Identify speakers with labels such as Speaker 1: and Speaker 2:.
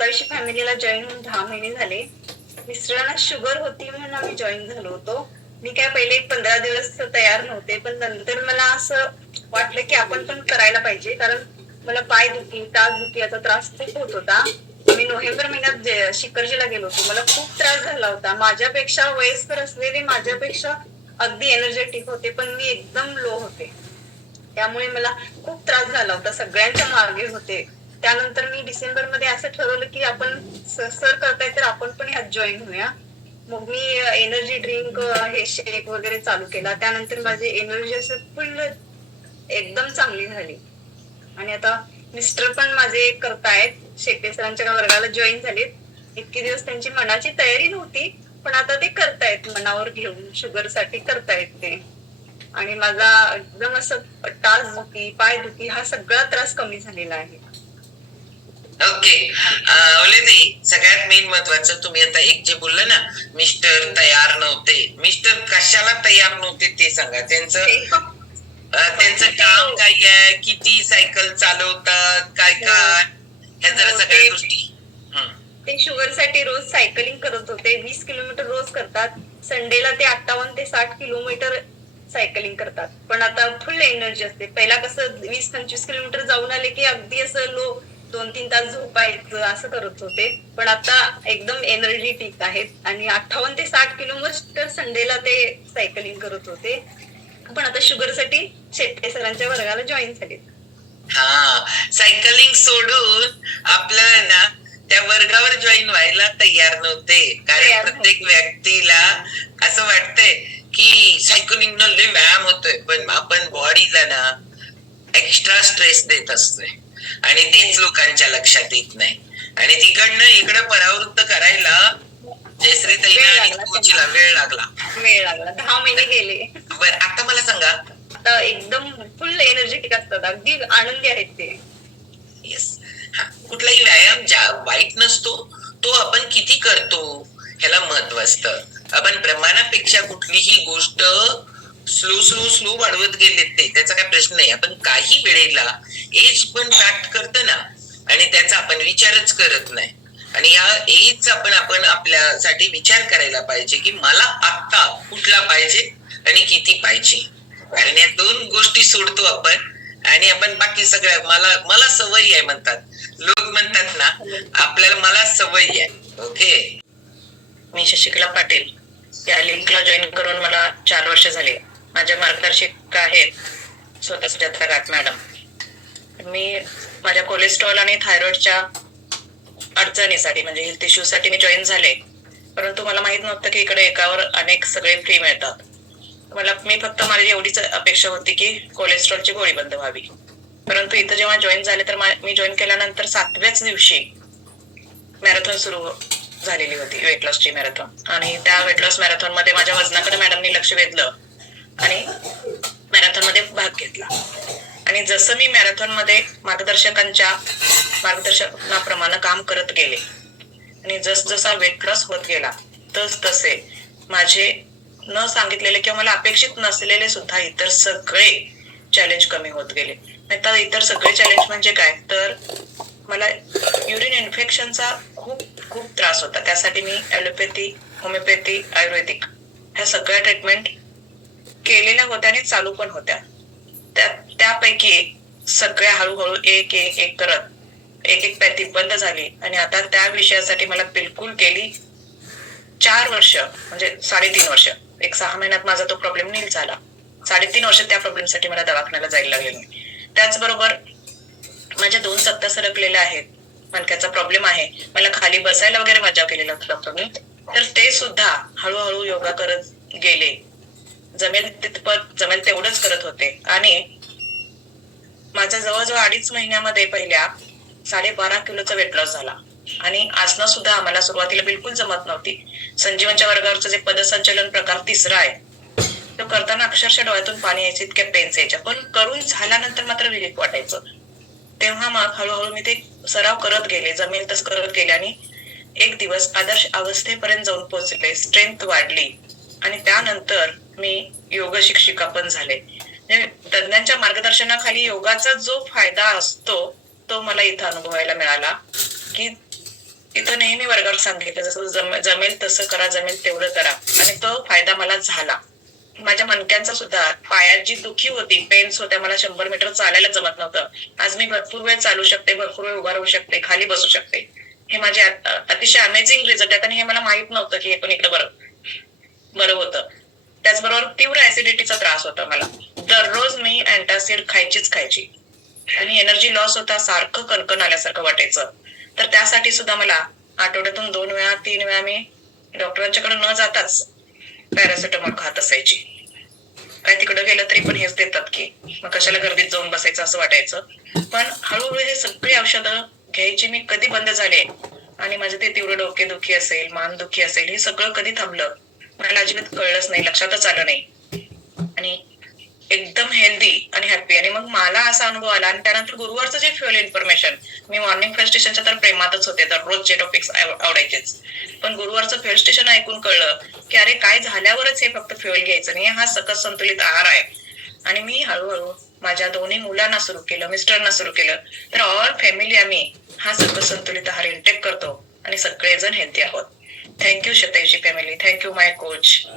Speaker 1: स्वतःची फॅमिलीला जॉईन होऊन दहा महिने झाले. मिस्टरांना शुगर होती म्हणून आम्ही जॉईन झालो होतो. मी काय पहिले एक पंधरा दिवस तयार नव्हते पण नंतर मला असं वाटलं की आपण पण करायला पाहिजे. कारण मला पाय दुखी तास दुखी याचा त्रास खूप होत होता. मी नोव्हेंबर महिन्यात शिखरजीला गेलो होतो. मला खूप त्रास झाला होता. माझ्यापेक्षा वयस्कर असलेले माझ्यापेक्षा अगदी एनर्जेटिक होते पण मी एकदम लो होते. त्यामुळे मला खूप त्रास झाला होता. सगळ्यांच्या मागे होते. त्यानंतर मी डिसेंबरमध्ये असं ठरवलं की आपण सर करताय तर आपण पण ह्यात जॉईन होऊया. मग मी एनर्जी ड्रिंक हे शेक वगैरे चालू केला. त्यानंतर माझी एनर्जी असं फुल एकदम चांगली झाली. आणि आता मिस्टर पण माझे करतायत. शेट्टे सरांच्या वर्गाला जॉईन झालेत. इतके दिवस त्यांची मनाची तयारी नव्हती पण आता ते करतायत. मनावर घेऊन शुगरसाठी करतायत ते. आणि माझा एकदम असं टास दुखी पाय दुखी हा सगळा त्रास कमी झालेला आहे.
Speaker 2: ओके ओलेदी सगळ्यात मेन महत्वाचं तुम्ही आता एक जे बोललं ना मिस्टर तयार नव्हते. मिस्टर कशाला तयार नव्हते ते सांगा. त्यांचं त्यांचं काम काय आहे? किती सायकल चालवतात? काय काय? ह्या जरा
Speaker 1: हो,
Speaker 2: सगळ्या गोष्टी. हं.
Speaker 1: ते शुगरसाठी रोज सायकलिंग करत होते. वीस किलोमीटर रोज करतात. संडेला ते अठ्ठावन्न ते साठ किलोमीटर सायकलिंग करतात. पण आता फुल एनर्जी असते. पहिला कसं वीस पंचवीस किलोमीटर जाऊन आले की अगदी असं लो दोन तीन तास झोपायचं असं करत होते. पण आता एकदम एनर्जेटिक आहेत. आणि अठ्ठावन्न ते साठ किलोमीटर संडेला ते सायकलिंग करत होते. पण आता शुगरसाठी शेट्टे सरांच्या वर्गाला जॉईन झाले.
Speaker 2: हा सायकलिंग सोडून आपलं ना त्या वर्गावर जॉईन व्हायला तयार नव्हते. कारण प्रत्येक व्यक्तीला असं वाटतंय की सायकलिंग न लय व्यायाम होतोय. पण आपण बॉडीला ना एक्स्ट्रा स्ट्रेस देत असतोय. आणि तेच लोकांच्या लक्षात येत नाही. आणि तिकडनं इकडं परावृत्त करायला जयश्री ताईला आणि कोचीला वेळ लागला.
Speaker 1: वेळ लागला. दहा महिने गेले.
Speaker 2: बर आता मला सांगा.
Speaker 1: आता एकदम फुल एनर्जेटिक असतात. अगदी आनंदी आहेत ते.
Speaker 2: येस हा कुठलाही व्यायाम ज्या वाईट नसतो तो आपण किती करतो ह्याला महत्त्व असतं. आपण प्रमाणापेक्षा कुठलीही गोष्ट स्लो स्लो स्लो वाढवत गेले ते. त्याचा काय प्रश्न नाही. आपण काही वेळेला एज पण फॅक्ट करतो ना आणि त्याचा आपण विचारच करत नाही. आणि या एज आपण आपण आपल्यासाठी विचार करायला पाहिजे की मला आत्ता कुठला पाहिजे आणि किती पाहिजे. कारण या दोन गोष्टी सोडतो आपण आणि आपण बाकी सगळ्या मला मला सवय आहे म्हणतात. लोक म्हणतात ना आपल्याला मला सवय आहे. ओके
Speaker 3: मी शशिकला पाटील. या लिंकला जॉईन करून मला चार वर्ष झाली. माझ्या मार्गदर्शिका आहेत. स्वतः सुजाता मॅडम. मी माझ्या कोलेस्ट्रॉल आणि थायरॉइडच्या अडचणीसाठी म्हणजे हेल्थ इश्यू साठी मी जॉईन झाले. परंतु मला माहीत नव्हतं की इकडे एकावर अनेक सगळे फ्री मिळतात. मला मी फक्त माझी एवढीच अपेक्षा होती की कोलेस्ट्रॉलची गोळी बंद व्हावी. परंतु इथं जेव्हा जॉईन झाले तर मी जॉईन केल्यानंतर सातव्याच दिवशी मॅरेथॉन सुरू झालेली होती वेट लॉसची मॅरेथॉन आणि त्या वेट लॉस मॅरेथॉनमध्ये माझ्या वजनाकडे मॅडमनी लक्ष वेधलं. आणि मॅरेथॉनमध्ये भाग घेतला. आणि जसं मी मॅरेथॉनमध्ये मार्गदर्शकांच्या मार्गदर्शनाप्रमाणे काम करत गेले आणि जस जसा वेट लॉस होत गेला तस तसे माझे न सांगितलेले किंवा मला अपेक्षित नसलेले सुद्धा इतर सगळे चॅलेंज कमी होत गेले. तर इतर सगळे चॅलेंज म्हणजे काय? तर मला युरिन इन्फेक्शनचा खूप खूप त्रास होता. त्यासाठी मी ॲलोपॅथी होमिओपॅथी आयुर्वेदिक ह्या सगळ्या ट्रीटमेंट केलेल्या होत्या आणि चालू पण होत्या. त्या त्यापैकी सगळ्या हळूहळू एक एक एक करत एक एक पॅथी बंद झाली. आणि आता त्या विषयासाठी मला बिलकुल गेली चार वर्ष म्हणजे साडेतीन वर्ष. एक सहा महिन्यात माझा तो प्रॉब्लेम नील झाला. साडेतीन वर्ष त्या प्रॉब्लेमसाठी मला दवाखान्याला जायला लागले त्याचबरोबर माझ्या दोन सत्ता सरकलेल्या आहेत. मणक्याचा प्रॉब्लेम आहे. मला खाली बसायला वगैरे मजा केलेला होता तर ते सुद्धा हळूहळू योगा करत गेले. जमेल तितपत जमेल तेवढंच करत होते. आणि माझा जवळजवळ अडीच महिन्यामध्ये पहिल्या साडेबारा किलोचा वेट लॉस झाला. आणि आसनं सुद्धा आम्हाला सुरुवातीला बिलकुल जमत नव्हती. संजीवनच्या वर्गावरचं जे पदसंचलन प्रकार तिसरा आहे तो करताना अक्षरशः डोळ्यातून पाणी यायचे इतक्या पेन्स यायच्या. पण करून झाल्यानंतर मात्र रिलीफ वाटायचं. तेव्हा मग हळूहळू मी ते सराव करत गेले जमेल तस करत गेले आणि एक दिवस आदर्श अवस्थेपर्यंत जाऊन पोहोचले. स्ट्रेंथ वाढली. आणि त्यानंतर मी योग शिक्षिका पण झाले. तज्ञांच्या मार्गदर्शनाखाली योगाचा जो फायदा असतो तो मला इथं अनुभवायला मिळाला की इथं नेहमी वर्गावर सांगितलं जसं जमेल तसं करा जमेल तेवढं करा. आणि तो फायदा मला झाला. माझ्या मणक्यांचा सुद्धा पायात जी दुखी होती पेन्स होत्या मला शंभर मीटर चालायला जमत नव्हतं. आज मी भरपूर वेळ चालू शकते भरपूर वेळ उभा राहू शकते खाली बसू शकते. हे माझे अतिशय अमेझिंग रिझल्ट आहेत आणि हे मला माहीत नव्हतं की हे पण इकडे बरं बरं होतं. त्याचबरोबर तीव्र ऍसिडिटीचा त्रास होता मला. दररोज मी अँटासिड खायचीच खायची. आणि एनर्जी लॉस होता सारखं कणकण आल्यासारखं वाटायचं. तर त्यासाठी सुद्धा मला आठवड्यातून दोन वेळा तीन वेळा मी डॉक्टरांच्याकडे न जाताच पॅरासिटामॉल खात असायची. काय तिकडे गेलं तरी पण हेच देतात की मग कशाला गर्दीत जाऊन बसायचं असं वाटायचं. पण हळूहळू हे सगळी औषधं घ्यायची मी कधी बंद झाले आणि माझे ते तीव्र डोकेदुखी असेल मानदुखी असेल हे सगळं कधी थांबलं? मला अजिबात कळलंच नाही लक्षातच आलं नाही. आणि एकदम हेल्दी आणि हॅपी आणि मग मला असा अनुभव आला आणि त्यानंतर गुरुवारचं जे फ्युअल इन्फॉर्मेशन मी मॉर्निंग फेल स्टेशनच्या तर प्रेमातच होते तर रोजचे टॉपिक्स आवडायचेच. पण गुरुवारचं फ्युअल स्टेशन ऐकून कळलं की अरे काय झाल्यावरच हे फक्त फ्युअल घ्यायचं नाही हा सकस संतुलित आहार आहे. आणि मी हळूहळू माझ्या दोन्ही मुलांना सुरू केलं मिस्टरना सुरू केलं. तर ऑल फॅमिली आम्ही हा सकस संतुलित आहार इंटेक करतो आणि सगळेजण हेल्दी आहोत. Thank you, Shataishi family. Thank you, my coach.